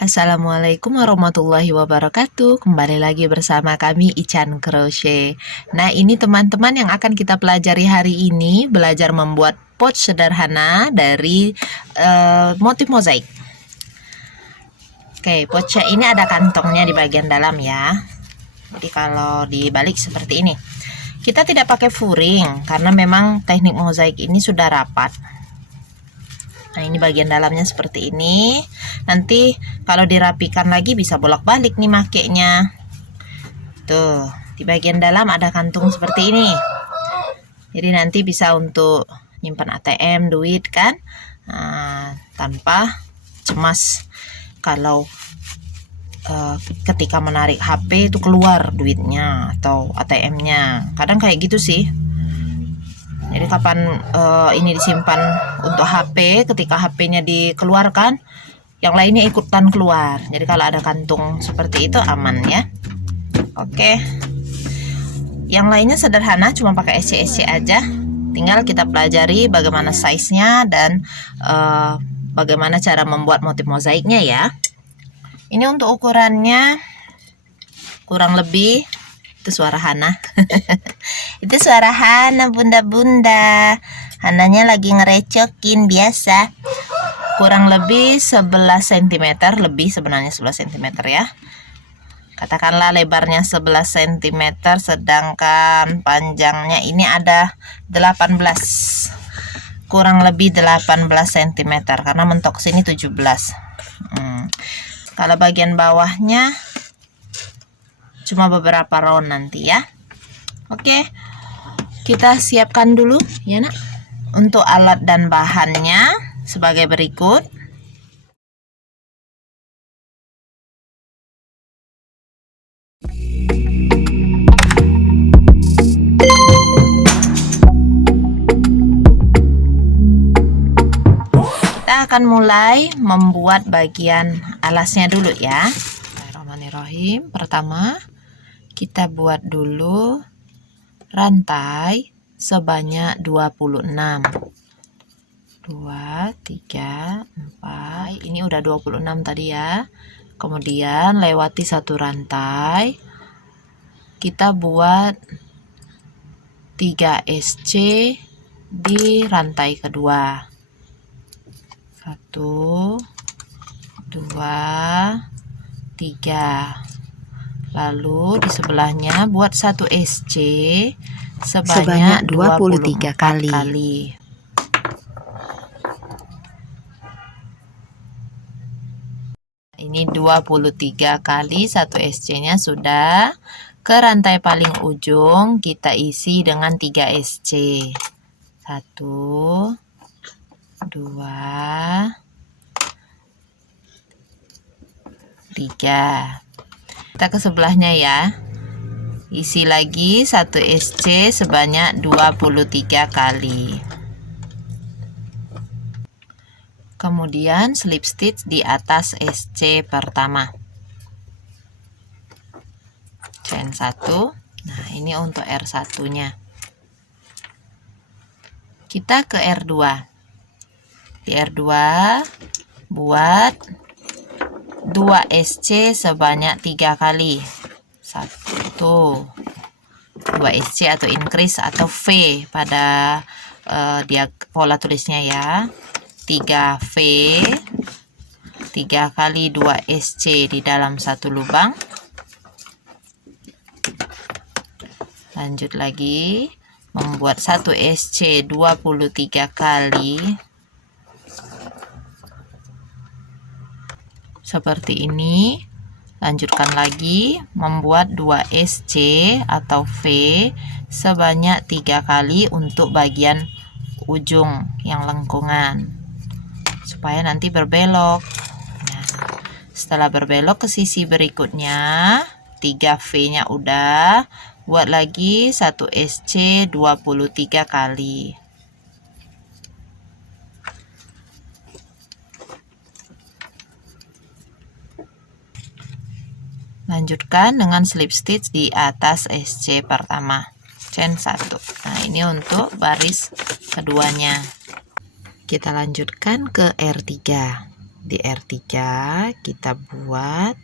Assalamualaikum warahmatullahi wabarakatuh. Kembali lagi bersama kami Ican Crochet. Nah, ini teman-teman yang akan kita pelajari hari ini, belajar membuat pouch sederhana dari motif mozaik. Oke, pouchnya ini ada kantongnya di bagian dalam ya. Jadi kalau dibalik seperti ini. Kita tidak pakai furing karena memang teknik mozaik ini sudah rapat. Nah, ini bagian dalamnya seperti ini. Nanti kalau dirapikan lagi bisa bolak-balik nih makainya. Tuh, di bagian dalam ada kantung seperti ini. Jadi nanti bisa untuk nyimpan ATM, duit kan, tanpa cemas kalau ketika menarik HP itu keluar duitnya atau ATM-nya. Kadang kayak gitu sih. Jadi kapan ini disimpan untuk HP, ketika HP-nya dikeluarkan, yang lainnya ikutan keluar. Jadi kalau ada kantung seperti itu aman ya. Oke. Yang lainnya sederhana, cuma pakai SC aja. Tinggal kita pelajari bagaimana size-nya dan bagaimana cara membuat motif mozaiknya ya. Ini untuk ukurannya kurang lebih, itu suara Hana. Itu suara Hana, bunda-bunda. Hananya lagi ngerecokin biasa. Kurang lebih 11 cm, lebih sebenarnya 11 cm ya. Katakanlah lebarnya 11 cm, sedangkan panjangnya ini ada 18. Kurang lebih 18 cm karena mentok sini 17. Kalau bagian bawahnya cuma beberapa round nanti ya. Oke, kita siapkan dulu ya nak. Untuk alat dan bahannya sebagai berikut. Kita akan mulai membuat bagian alasnya dulu ya. Bismillahirrahmanirrahim. Pertama, kita buat dulu rantai sebanyak 26. 2, 3, 4. Ini udah 26 tadi ya. Kemudian lewati satu rantai. Kita buat 3 SC di rantai kedua. 1, 2, 3. Lalu di sebelahnya buat 1 SC sebanyak 23 kali. Ini 23 kali 1 SC-nya sudah. Ke rantai paling ujung kita isi dengan 3 SC. 1, 2, 3. Kita ke sebelahnya ya. Isi lagi 1 SC sebanyak 23 kali. Kemudian slip stitch di atas SC pertama. Chain 1. Nah, ini untuk R1-nya. Kita ke R2. Di R2 buat 2 SC sebanyak 3 kali. 1, 2 SC atau increase atau V pada dia pola tulisnya ya. 3 V, 3 kali 2 SC di dalam satu lubang. Lanjut lagi membuat 1 SC 23 kali. Seperti ini. Lanjutkan lagi membuat 2 SC atau V sebanyak 3 kali untuk bagian ujung yang lengkungan supaya nanti berbelok. Nah, setelah berbelok ke sisi berikutnya, 3 V-nya udah, buat lagi 1 SC 23 kali. Lanjutkan dengan slip stitch di atas SC pertama, chain 1. Nah, ini untuk baris keduanya. Kita lanjutkan ke R3. Di R3 kita buat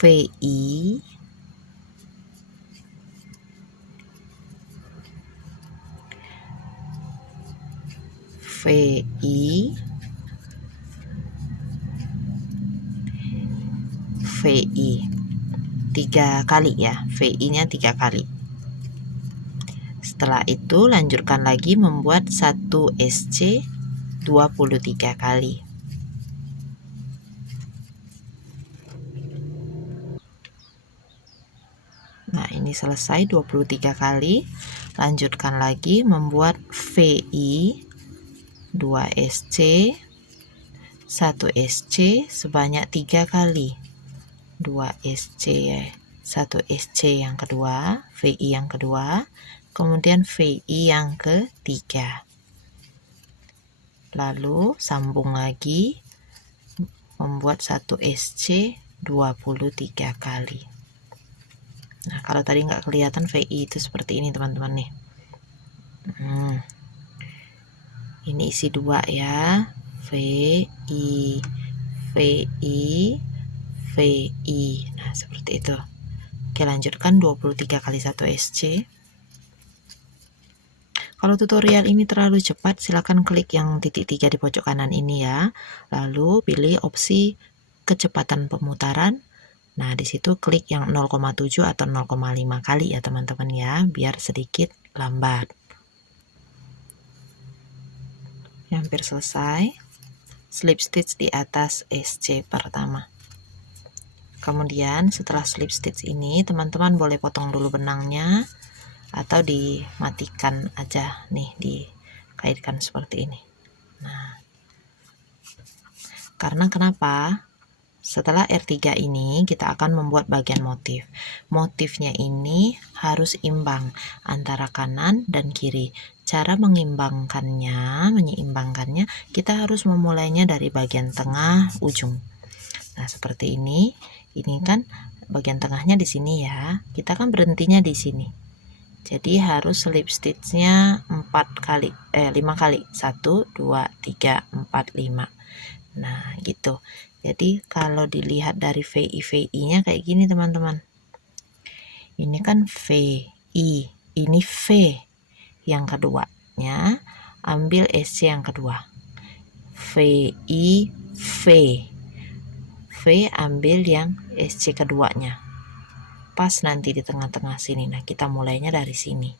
VI VI VI 3 kali ya, VI nya 3 kali. Setelah itu lanjutkan lagi membuat 1 SC 23 kali. Nah, ini selesai 23 kali. Lanjutkan lagi membuat VI 2 SC 1 SC sebanyak 3 kali. 2 SC 1 SC yang kedua, VI yang kedua, kemudian VI yang ketiga. Lalu sambung lagi membuat 1 SC 23 kali. Nah, kalau tadi nggak kelihatan VI itu seperti ini teman-teman nih. Ini isi 2 ya. VI VI VI. Nah, seperti itu. Oke, lanjutkan 23 kali 1 SC. Kalau tutorial ini terlalu cepat, silakan klik yang titik 3 di pojok kanan ini ya. Lalu pilih opsi kecepatan pemutaran. Nah, di situ klik yang 0,7 atau 0,5 kali ya teman-teman ya, biar sedikit lambat. Hampir selesai. Slip stitch di atas SC pertama. Kemudian setelah slip stitch ini, teman-teman boleh potong dulu benangnya atau dimatikan aja nih, dikaitkan seperti ini. Nah, karena kenapa? Setelah R3 ini kita akan membuat bagian motif. Motifnya ini harus imbang antara kanan dan kiri. Cara menyeimbangkannya, kita harus memulainya dari bagian tengah ujung. Nah, seperti ini. Ini kan bagian tengahnya di sini ya. Kita kan berhentinya di sini. Jadi harus slip stitchnya 5 kali. 1, 2, 3, 4, 5. Nah, gitu. Jadi kalau dilihat dari VI-nya kayak gini teman-teman. Ini kan VI, ini V yang keduanya, ambil SC yang kedua. VI V. V ambil yang SC keduanya. Pas nanti di tengah-tengah sini. Nah, kita mulainya dari sini.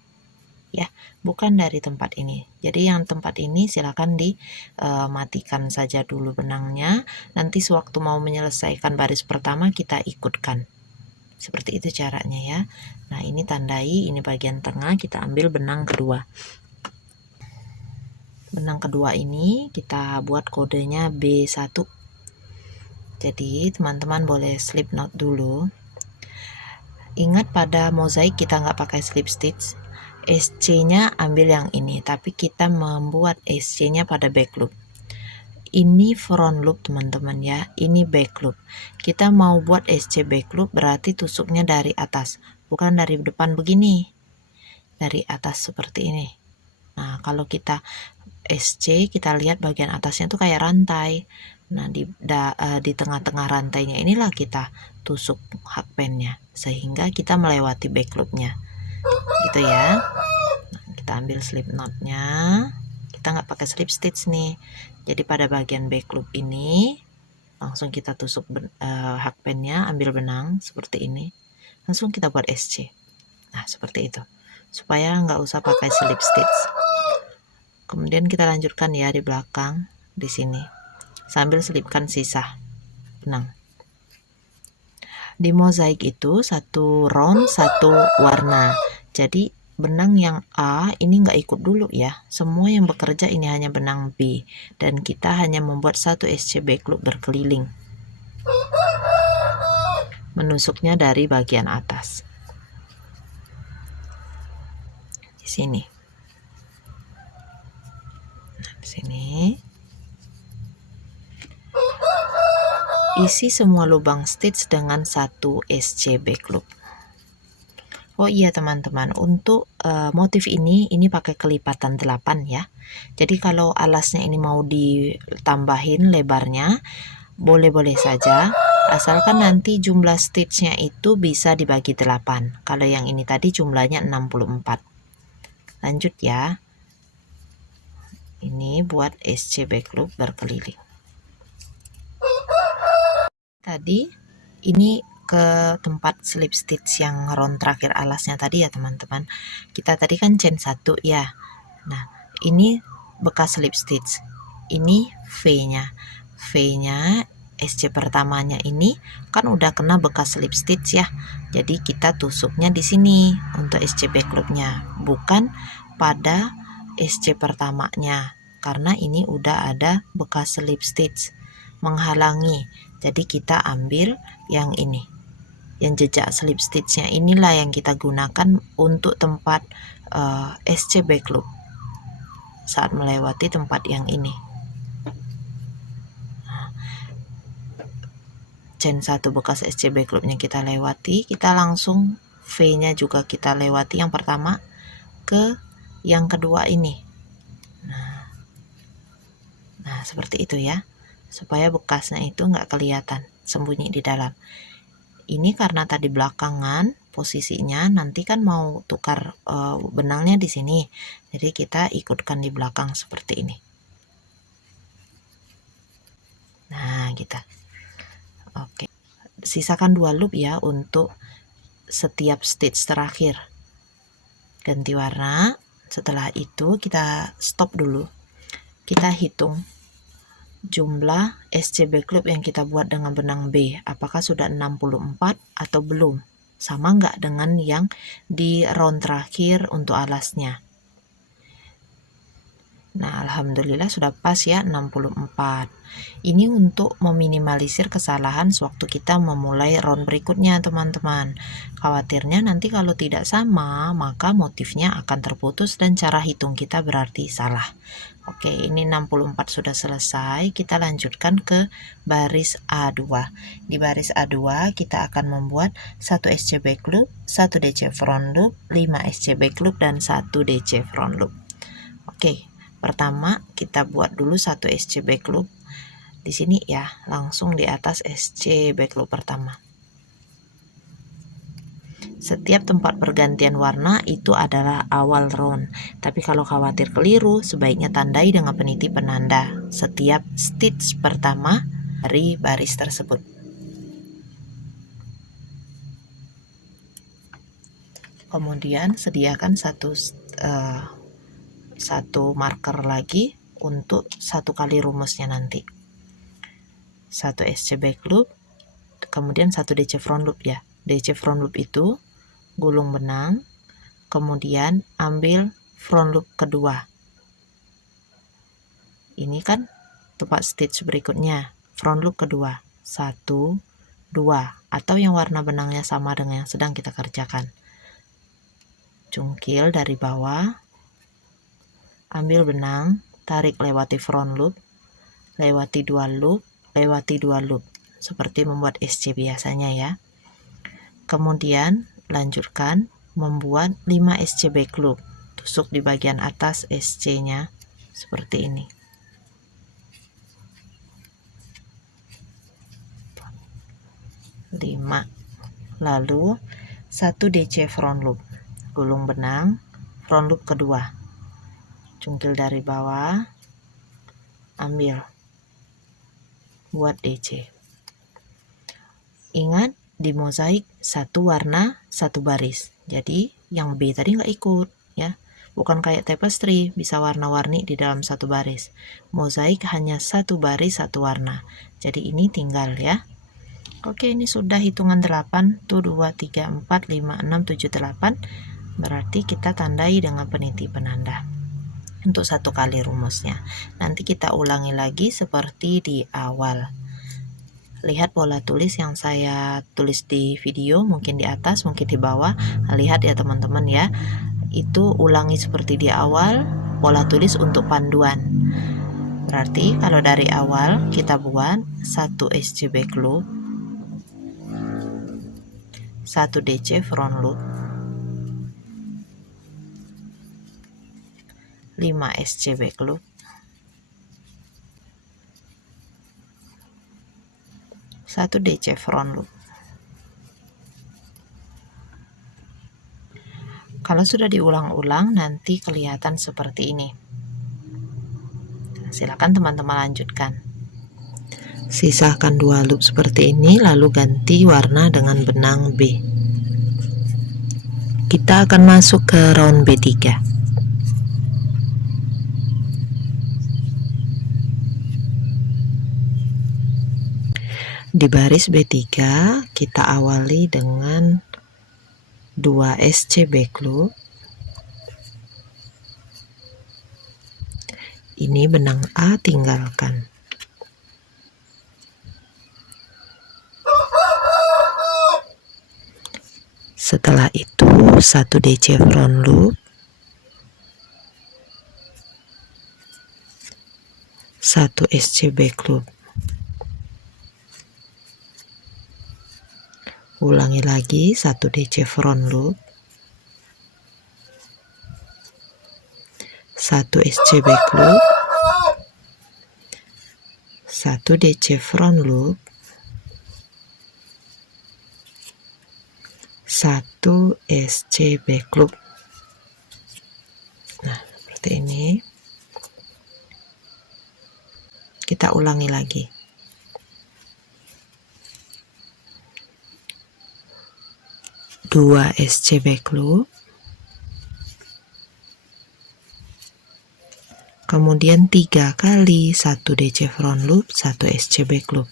Ya, bukan dari tempat ini. Jadi yang tempat ini silakan dimatikan saja dulu benangnya. Nanti sewaktu mau menyelesaikan baris pertama kita ikutkan. Seperti itu caranya ya. Nah, ini tandai, ini bagian tengah, kita ambil benang kedua. Benang kedua ini kita buat kodenya B1. Jadi teman-teman boleh slip knot dulu. Ingat pada mozaik kita nggak pakai slip stitch. SC-nya ambil yang ini, tapi kita membuat SC-nya pada back loop. Ini front loop teman-teman ya, ini back loop. Kita mau buat SC back loop berarti tusuknya dari atas, bukan dari depan begini. Dari atas seperti ini. Nah, kalau kita SC, kita lihat bagian atasnya tuh kayak rantai. Nah, di tengah-tengah rantainya inilah kita tusuk hakpennya, sehingga kita melewati back loopnya. Gitu ya. Nah, kita ambil slip knotnya, kita nggak pakai slip stitch nih. Jadi pada bagian back loop ini langsung kita tusuk hakpennya, ambil benang seperti ini, langsung kita buat SC. Nah, seperti itu, supaya nggak usah pakai slip stitch. Kemudian kita lanjutkan ya di belakang di sini sambil selipkan sisa benang. Di mozaik itu satu round satu warna. Jadi benang yang A ini nggak ikut dulu ya. Semua yang bekerja ini hanya benang B. Dan kita hanya membuat satu SC back loop berkeliling. Menusuknya dari bagian atas. Di sini. Nah, di sini. Isi semua lubang stitch dengan satu SC back loop. Oh iya teman-teman, untuk motif ini pakai kelipatan 8 ya. Jadi kalau alasnya ini mau ditambahin lebarnya, boleh-boleh saja, asalkan nanti jumlah stitchnya itu bisa dibagi 8. Kalau yang ini tadi jumlahnya 64. Lanjut ya. Ini buat SC back loop berkeliling. Tadi ini ke tempat slip stitch yang round terakhir alasnya tadi ya teman-teman. Kita tadi kan chain 1 ya. Nah, ini bekas slip stitch. Ini V-nya. V-nya SC pertamanya ini kan udah kena bekas slip stitch ya. Jadi kita tusuknya di sini untuk SC back loopnya, bukan pada SC pertamanya. Karena ini udah ada bekas slip stitch menghalangi. Jadi kita ambil yang ini, yang jejak slip stitchnya inilah yang kita gunakan untuk tempat SC back loop saat melewati tempat yang ini. Chain 1 bekas SC back loopnya kita lewati, kita langsung V-nya juga kita lewati yang pertama ke yang kedua ini. Nah seperti itu ya, supaya bekasnya itu nggak kelihatan sembunyi di dalam. Ini karena tadi belakangan posisinya, nanti kan mau tukar benangnya di sini, jadi kita ikutkan di belakang seperti ini. Nah kita oke, sisakan 2 loop ya untuk setiap stitch terakhir. Ganti warna. Setelah itu kita stop dulu, kita hitung jumlah SC back loop yang kita buat dengan benang B, apakah sudah 64 atau belum, sama nggak dengan yang di round terakhir untuk alasnya. Nah alhamdulillah sudah pas ya 64. Ini untuk meminimalisir kesalahan sewaktu kita memulai round berikutnya teman-teman. Khawatirnya nanti kalau tidak sama maka motifnya akan terputus dan cara hitung kita berarti salah. Oke, ini 64 sudah selesai. Kita lanjutkan ke baris A2. Di baris A2 kita akan membuat 1 SC back loop, 1 DC front loop, 5 SC back loop dan 1 DC front loop. Oke, pertama kita buat dulu 1 SC back loop di sini ya, langsung di atas SC back loop pertama. Setiap tempat pergantian warna itu adalah awal round, tapi kalau khawatir keliru sebaiknya tandai dengan peniti penanda setiap stitch pertama dari baris tersebut. Kemudian sediakan satu marker lagi untuk 1 kali rumusnya nanti. 1 SC back loop, kemudian 1 DC front loop ya. DC front loop itu gulung benang, kemudian ambil front loop kedua. Ini kan tempat stitch berikutnya, front loop kedua, 1, 2, atau yang warna benangnya sama dengan yang sedang kita kerjakan. Cungkil dari bawah, ambil benang, tarik lewati front loop, lewati 2 loop, lewati 2 loop, seperti membuat SC biasanya ya. Kemudian lanjutkan membuat 5 SC back loop, tusuk di bagian atas SC-nya seperti ini. Lalu 1 DC front loop, gulung benang, front loop kedua, cungkil dari bawah, ambil, buat DC. Ingat di mozaik 1 warna 1 baris, jadi yang B tadi nggak ikut ya, bukan kayak tapestry bisa warna-warni di dalam 1 baris. Mozaik hanya 1 baris 1 warna, jadi ini tinggal ya. Oke, ini sudah hitungan 8, tuh 2, 3, 4, 5, 6, 7, 8, berarti kita tandai dengan peniti penanda untuk 1 kali rumusnya. Nanti kita ulangi lagi seperti di awal. Lihat pola tulis yang saya tulis di video, mungkin di atas, mungkin di bawah. Lihat ya teman-teman ya, itu ulangi seperti di awal, pola tulis untuk panduan. Berarti kalau dari awal kita buat 1 SC back loop, 1 DC front loop, 5 SC back loop, 1 DC front loop. Kalau sudah diulang-ulang nanti kelihatan seperti ini. Silakan teman-teman lanjutkan. Sisakan 2 loop seperti ini, lalu ganti warna dengan benang B. Kita akan masuk ke round B3. Di baris B3 kita awali dengan 2 SC back loop. Ini benang A tinggalkan. Setelah itu 1 DC front loop, 1 SC back loop. Ulangi lagi 1 DC front loop, 1 SC back loop, 1 DC front loop, 1 SC back loop. Nah, seperti ini. Kita ulangi lagi. Dua SC back loop, kemudian 3 kali 1 DC front loop, 1 SC back loop.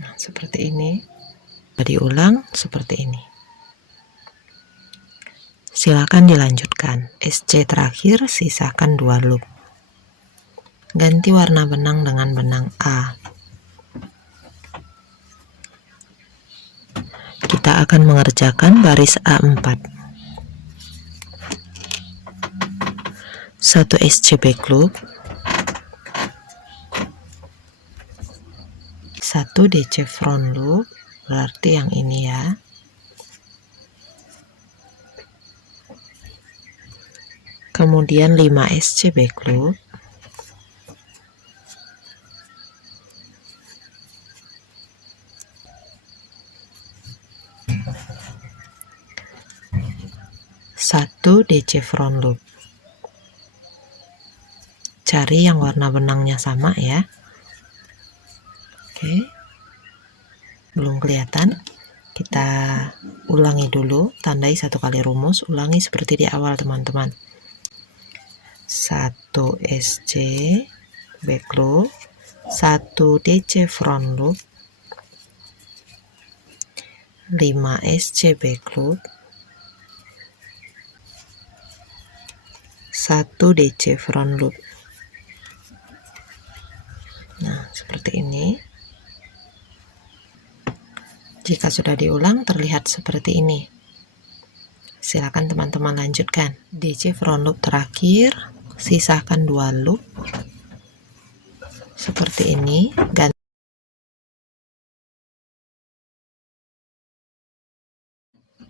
Nah, seperti ini. Diulang seperti ini. Silakan dilanjutkan. SC terakhir, sisakan 2 loop. Ganti warna benang dengan benang A. Kita akan mengerjakan baris A4. 1 SC back loop, 1 DC front loop, berarti yang ini ya. Kemudian 5 SC back loop, 1 DC front loop. Cari yang warna benangnya sama ya. Oke, belum kelihatan. Kita ulangi dulu, tandai 1 kali rumus, ulangi seperti di awal teman-teman. 1 SC back loop, 1 DC front loop, 5 SC back loop, 1 DC front loop. Nah, seperti ini. Jika sudah diulang terlihat seperti ini. Silakan teman-teman lanjutkan. DC front loop terakhir, sisakan 2 loop seperti ini.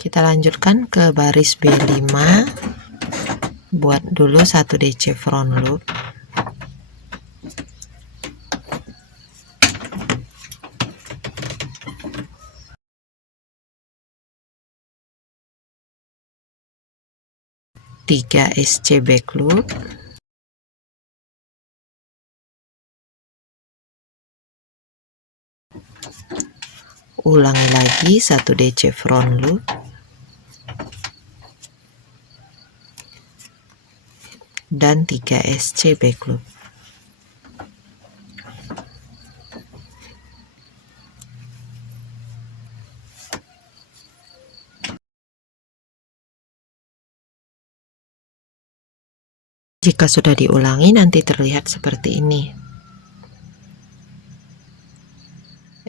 Kita lanjutkan ke baris B5. Buat dulu 1 DC front loop, 3 SC back loop, ulangi lagi 1 DC front loop, dan 3 SC back loop. Jika sudah diulangi nanti terlihat seperti ini.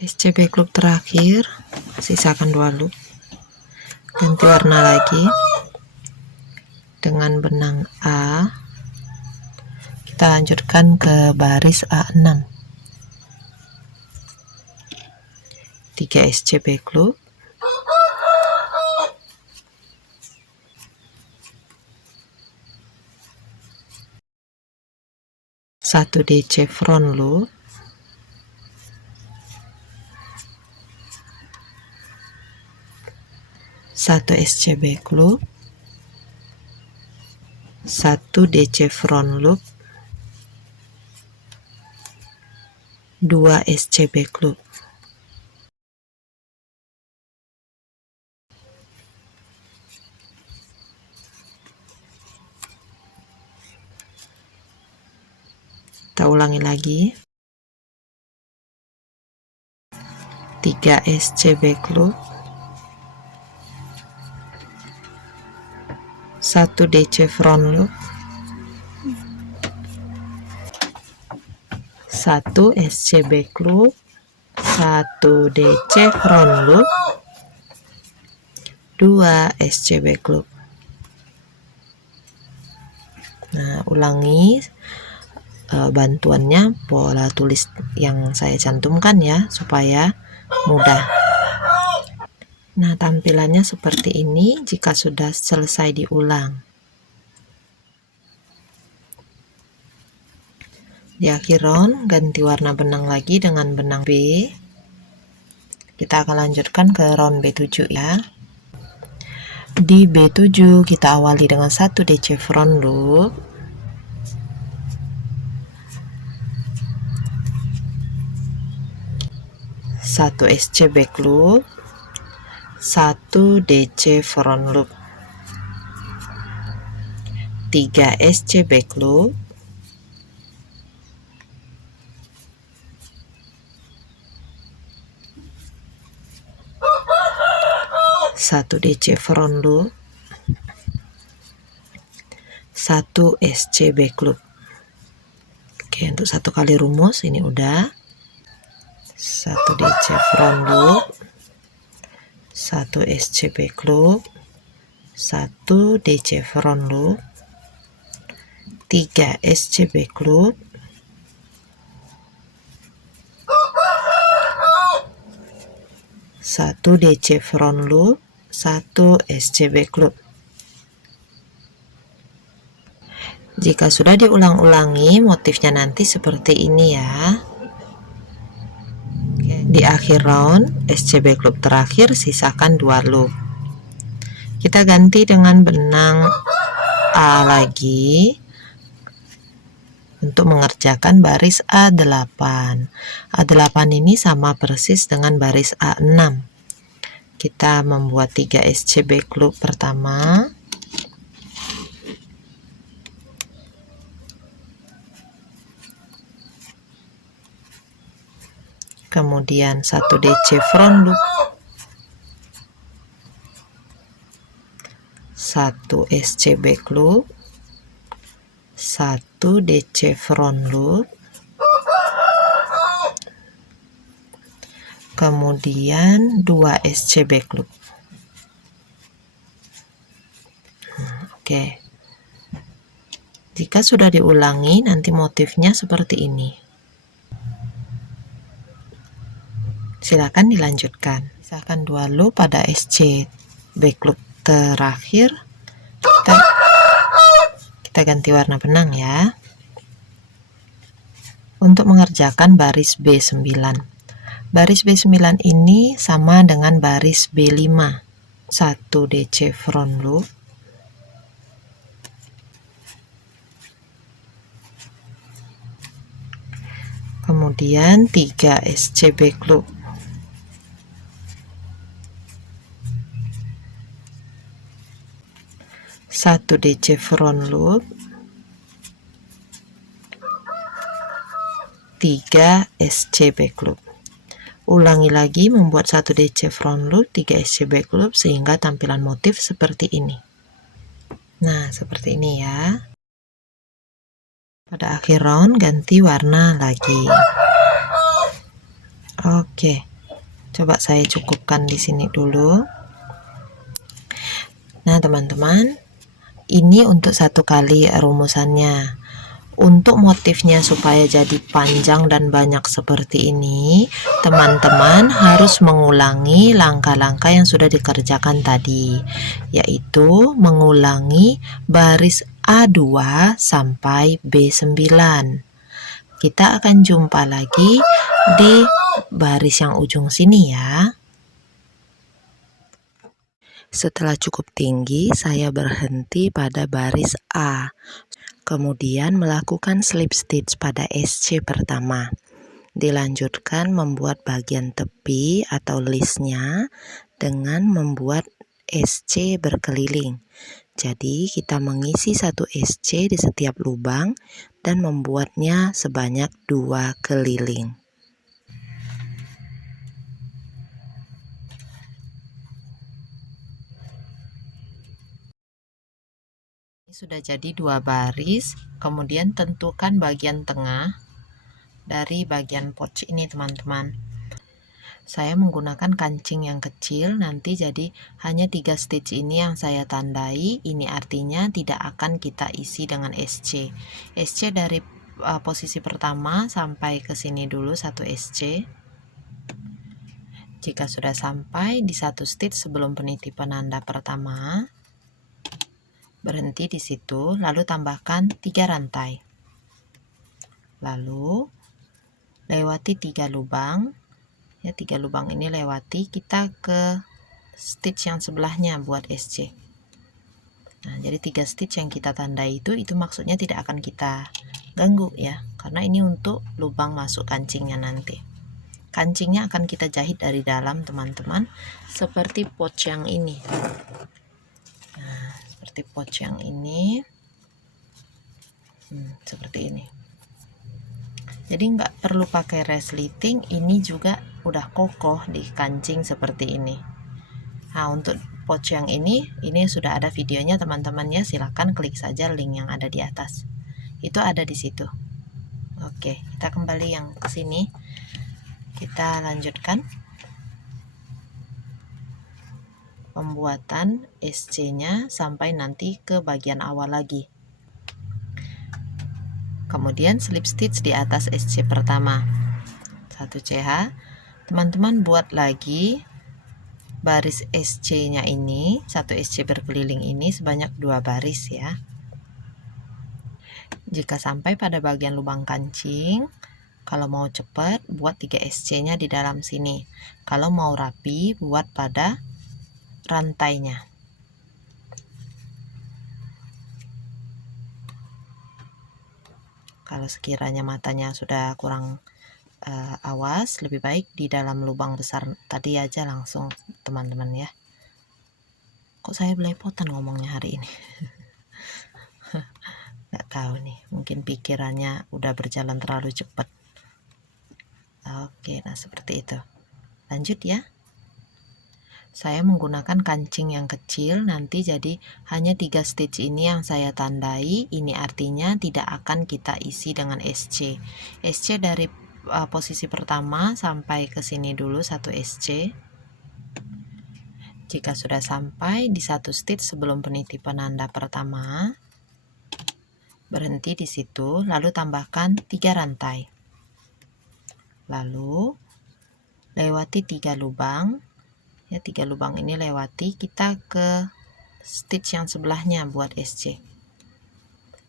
SCB loop terakhir, sisakan 2 loop, ganti warna lagi dengan benang A. Kita lanjutkan ke baris A6, 3 SCB loop, 1 DC front loop, 1 SCB loop, 1 DC front loop, 2 SCB loop. Kita ulangi lagi, 3 SCB loop, 1 DC front loop, 1 SCB loop, 1 DC front loop, 2 SCB loop. Nah, ulangi bantuannya pola tulis yang saya cantumkan ya, supaya mudah. Nah, tampilannya seperti ini jika sudah selesai diulang. Di akhir round, ganti warna benang lagi dengan benang B. Kita akan lanjutkan ke round B7 ya. Di B7 kita awali dengan 1 DC front loop, 1 SCB loop, 1 DC front loop, 3 SCB loop, 1 DC front loop, 1 SCB loop. Oke, untuk 1 kali rumus ini udah 1 DC front loop, 1 SCB loop, 1 DC front loop, 3 SCB loop, 1 DC front loop, 1 SCB loop. Jika sudah diulang-ulangi, motifnya nanti seperti ini ya. Di akhir round, SCB loop terakhir sisakan 2 loop. Kita ganti dengan benang A lagi untuk mengerjakan baris A8. A8 ini sama persis dengan baris A6. Kita membuat 3 SCB loop pertama, kemudian 1 DC front loop, 1 SCB loop, 1 DC front loop, kemudian 2 SCB loop. Oke. Jika sudah diulangi, nanti motifnya seperti ini. Silakan dilanjutkan. Sisakan 2 loop pada SCB loop terakhir. Kita ganti warna benang ya. Untuk mengerjakan baris B9. Baris B9 ini sama dengan baris B5. 1 DC front loop, 3 SCB loop, 1 DC front loop, 3 SCB loop. Ulangi lagi membuat 1 DC front loop, 3 SCB loop sehingga tampilan motif seperti ini. Nah, seperti ini ya. Pada akhir round ganti warna lagi. Oke. Coba saya cukupkan di sini dulu. Nah, teman-teman, ini untuk satu kali rumusannya. Untuk motifnya supaya jadi panjang dan banyak seperti ini, teman-teman harus mengulangi langkah-langkah yang sudah dikerjakan tadi, yaitu mengulangi baris A2 sampai B9. Kita akan jumpa lagi di baris yang ujung sini ya. Setelah cukup tinggi, saya berhenti pada baris A. Kemudian melakukan slip stitch pada SC pertama. Dilanjutkan membuat bagian tepi atau listnya dengan membuat SC berkeliling. Jadi kita mengisi satu SC di setiap lubang dan membuatnya sebanyak 2 keliling. Sudah jadi 2 baris, kemudian tentukan bagian tengah dari bagian pouch ini, teman-teman. Saya menggunakan kancing yang kecil, nanti jadi hanya 3 stitch ini yang saya tandai. Ini artinya tidak akan kita isi dengan SC. SC dari posisi pertama sampai ke sini dulu 1 SC. Jika sudah sampai di 1 stitch sebelum peniti penanda pertama, berhenti di situ, lalu tambahkan 3 rantai. Lalu lewati 3 lubang. Ya, 3 lubang ini lewati, kita ke stitch yang sebelahnya buat SC. Nah, jadi 3 stitch yang kita tandai itu maksudnya tidak akan kita ganggu ya, karena ini untuk lubang masuk kancingnya nanti. Kancingnya akan kita jahit dari dalam, teman-teman, seperti pouch yang ini. Nah, seperti pouch yang ini, seperti ini. Jadi nggak perlu pakai resleting, ini juga udah kokoh di kancing seperti ini. Nah, untuk pouch yang ini sudah ada videonya, teman-teman ya, silahkan klik saja link yang ada di atas. Itu ada di situ. Oke, kita kembali yang ke sini. Kita lanjutkan pembuatan SC-nya sampai nanti ke bagian awal lagi. Kemudian slip stitch di atas SC pertama 1 CH. Teman-teman buat lagi baris SC-nya ini, 1 SC berkeliling ini sebanyak 2 baris ya. Jika sampai pada bagian lubang kancing, kalau mau cepat buat 3 SC-nya di dalam sini. Kalau mau rapi buat pada rantainya. Kalau sekiranya matanya sudah kurang awas, lebih baik di dalam lubang besar tadi aja langsung, teman-teman ya. Kok saya belepotan ngomongnya hari ini? Nggak tahu nih, mungkin pikirannya udah berjalan terlalu cepat. Oke, nah seperti itu. Lanjut ya. Saya menggunakan kancing yang kecil, nanti jadi hanya 3 stitch ini yang saya tandai. Ini artinya tidak akan kita isi dengan SC. SC dari posisi pertama sampai ke sini dulu 1 SC. Jika sudah sampai di 1 stitch sebelum peniti penanda pertama, berhenti di situ, lalu tambahkan 3 rantai. Lalu lewati 3 lubang. Ya, 3 lubang ini lewati, kita ke stitch yang sebelahnya buat SC.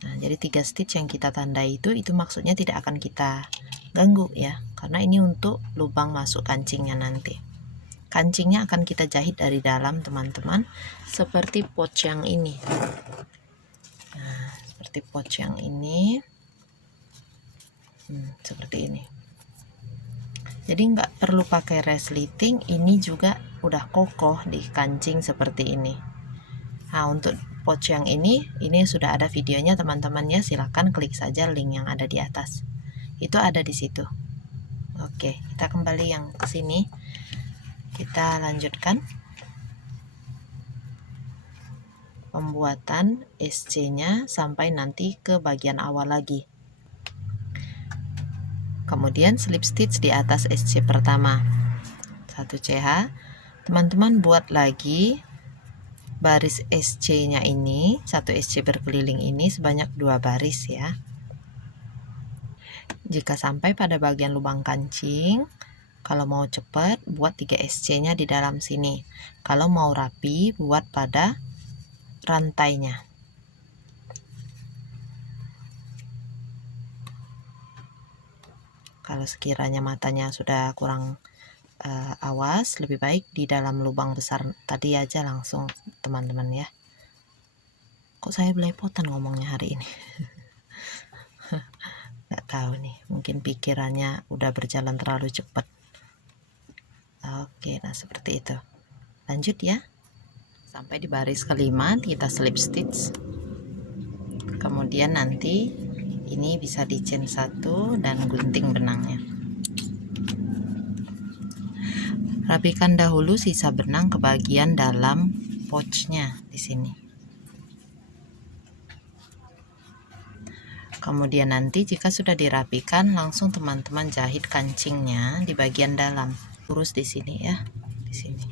Nah, jadi 3 stitch yang kita tandai itu maksudnya tidak akan kita ganggu ya, karena ini untuk lubang masuk kancingnya nanti. Kancingnya akan kita jahit dari dalam, teman-teman, seperti pouch yang ini. Nah, seperti pouch yang ini, seperti ini. Jadi nggak perlu pakai resleting, ini juga udah kokoh di kancing seperti ini. Nah, untuk pouch yang ini sudah ada videonya, teman-teman ya, silahkan klik saja link yang ada di atas. Itu ada di situ. Oke, kita kembali yang ke sini. Kita lanjutkan pembuatan SC-nya sampai nanti ke bagian awal lagi. Kemudian slip stitch di atas SC pertama 1 CH. Teman-teman buat lagi baris SC nya ini, 1 SC berkeliling ini sebanyak 2 baris ya. Jika sampai pada bagian lubang kancing, kalau mau cepat buat 3 SC nya di dalam sini. Kalau mau rapi buat pada rantainya. Kalau sekiranya matanya sudah kurang awas, lebih baik di dalam lubang besar tadi aja langsung teman-teman ya. Kok saya belepotan ngomongnya hari ini? Nggak tahu nih, mungkin pikirannya udah berjalan terlalu cepat. Oke, nah seperti itu. Lanjut ya. Sampai di baris kelima kita slip stitch. Kemudian nanti ini bisa di chain 1 dan gunting benangnya. Rapikan dahulu sisa benang ke bagian dalam pouchnya di sini. Kemudian nanti jika sudah dirapikan, langsung teman-teman jahit kancingnya di bagian dalam. Lurus di sini ya, di sini.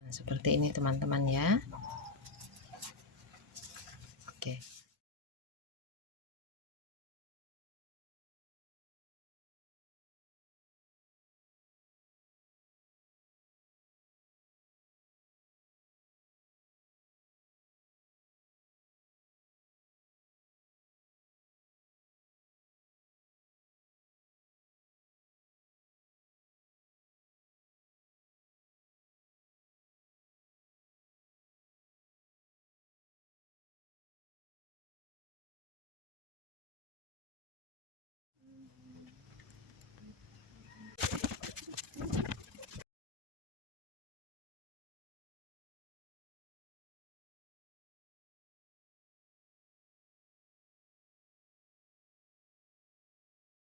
Nah, seperti ini teman-teman ya.